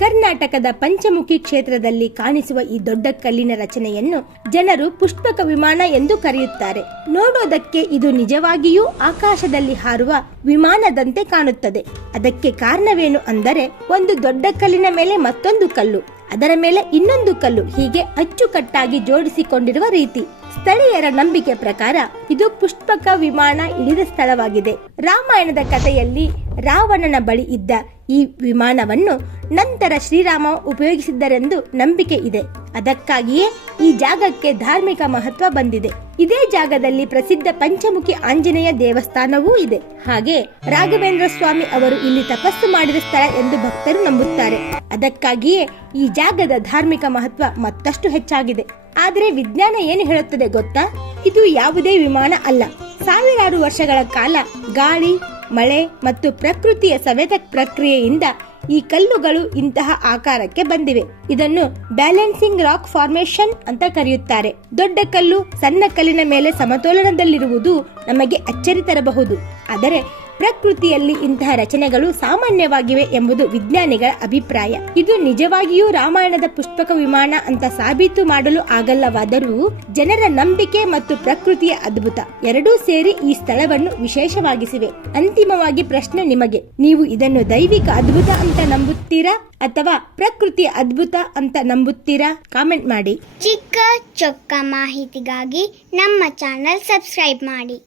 ಕರ್ನಾಟಕದ ಪಂಚಮುಖಿ ಕ್ಷೇತ್ರದಲ್ಲಿ ಕಾಣಿಸುವ ಈ ದೊಡ್ಡ ಕಲ್ಲಿನ ರಚನೆಯನ್ನು ಜನರು ಪುಷ್ಪಕ ವಿಮಾನ ಎಂದು ಕರೆಯುತ್ತಾರೆ. ನೋಡೋದಕ್ಕೆ ಇದು ನಿಜವಾಗಿಯೂ ಆಕಾಶದಲ್ಲಿ ಹಾರುವ ವಿಮಾನದಂತೆ ಕಾಣುತ್ತದೆ. ಅದಕ್ಕೆ ಕಾರಣವೇನು ಅಂದರೆ, ಒಂದು ದೊಡ್ಡ ಕಲ್ಲಿನ ಮೇಲೆ ಮತ್ತೊಂದು ಕಲ್ಲು, ಅದರ ಮೇಲೆ ಇನ್ನೊಂದು ಕಲ್ಲು, ಹೀಗೆ ಅಚ್ಚುಕಟ್ಟಾಗಿ ಜೋಡಿಸಿಕೊಂಡಿರುವ ರೀತಿ. ಸ್ಥಳೀಯರ ನಂಬಿಕೆ ಪ್ರಕಾರ ಇದು ಪುಷ್ಪಕ ವಿಮಾನ ಇಳಿದ ಸ್ಥಳವಾಗಿದೆ. ರಾಮಾಯಣದ ಕಥೆಯಲ್ಲಿ ರಾವಣನ ಬಳಿ ಇದ್ದ ಈ ವಿಮಾನವನ್ನು ನಂತರ ಶ್ರೀರಾಮ ಉಪಯೋಗಿಸಿದ್ದರೆಂದು ನಂಬಿಕೆ ಇದೆ. ಅದಕ್ಕಾಗಿಯೇ ಈ ಜಾಗಕ್ಕೆ ಧಾರ್ಮಿಕ ಮಹತ್ವ ಬಂದಿದೆ. ಇದೇ ಜಾಗದಲ್ಲಿ ಪ್ರಸಿದ್ಧ ಪಂಚಮುಖಿ ಆಂಜನೇಯ ದೇವಸ್ಥಾನವೂ ಇದೆ. ಹಾಗೆ ರಾಘವೇಂದ್ರ ಸ್ವಾಮಿ ಅವರು ಇಲ್ಲಿ ತಪಸ್ಸು ಮಾಡಿದ ಸ್ಥಳ ಎಂದು ಭಕ್ತರು ನಂಬುತ್ತಾರೆ. ಅದಕ್ಕಾಗಿಯೇ ಈ ಜಾಗದ ಧಾರ್ಮಿಕ ಮಹತ್ವ ಮತ್ತಷ್ಟು ಹೆಚ್ಚಾಗಿದೆ. ಆದರೆ ವಿಜ್ಞಾನ ಏನು ಹೇಳುತ್ತದೆ ಗೊತ್ತಾ? ಇದು ಯಾವುದೇ ವಿಮಾನ ಅಲ್ಲ. ಸಾವಿರಾರು ವರ್ಷಗಳ ಕಾಲ ಗಾಳಿ, ಮಳೆ ಮತ್ತು ಪ್ರಕೃತಿಯ ಸವೆತ ಪ್ರಕ್ರಿಯೆಯಿಂದ ಈ ಕಲ್ಲುಗಳು ಇಂತಹ ಆಕಾರಕ್ಕೆ ಬಂದಿವೆ. ಇದನ್ನು ಬ್ಯಾಲೆನ್ಸಿಂಗ್ ರಾಕ್ ಫಾರ್ಮೇಶನ್ ಅಂತ ಕರೆಯುತ್ತಾರೆ. ದೊಡ್ಡ ಕಲ್ಲು ಸಣ್ಣ ಕಲ್ಲಿನ ಮೇಲೆ ಸಮತೋಲನದಲ್ಲಿರುವುದು ನಮಗೆ ಅಚ್ಚರಿ ತರಬಹುದು. ಆದರೆ ಪ್ರಕೃತಿಯಲ್ಲಿ ಇಂತಹ ರಚನೆಗಳು ಸಾಮಾನ್ಯವಾಗಿವೆ ಎಂಬುದು ವಿಜ್ಞಾನಿಗಳ ಅಭಿಪ್ರಾಯ. ಇದು ನಿಜವಾಗಿಯೂ ರಾಮಾಯಣದ ಪುಷ್ಪಕ ವಿಮಾನ ಅಂತ ಸಾಬೀತು ಮಾಡಲು ಆಗಲ್ಲವಾದರೂ ಜನರ ನಂಬಿಕೆ ಮತ್ತು ಪ್ರಕೃತಿಯ ಅದ್ಭುತ ಎರಡೂ ಸೇರಿ ಈ ಸ್ಥಳವನ್ನು ವಿಶೇಷವಾಗಿಸಿವೆ. ಅಂತಿಮವಾಗಿ ಪ್ರಶ್ನೆ ನಿಮಗೆ: ನೀವು ಇದನ್ನು ದೈವಿಕ ಅದ್ಭುತ ಅಂತ ನಂಬುತ್ತೀರಾ ಅಥವಾ ಪ್ರಕೃತಿಯ ಅದ್ಭುತ ಅಂತ ನಂಬುತ್ತೀರಾ? ಕಾಮೆಂಟ್ ಮಾಡಿ. ಚಿಕ್ಕ ಚೊಕ್ಕ ಮಾಹಿತಿಗಾಗಿ ನಮ್ಮ ಚಾನೆಲ್ ಸಬ್ಸ್ಕ್ರೈಬ್ ಮಾಡಿ.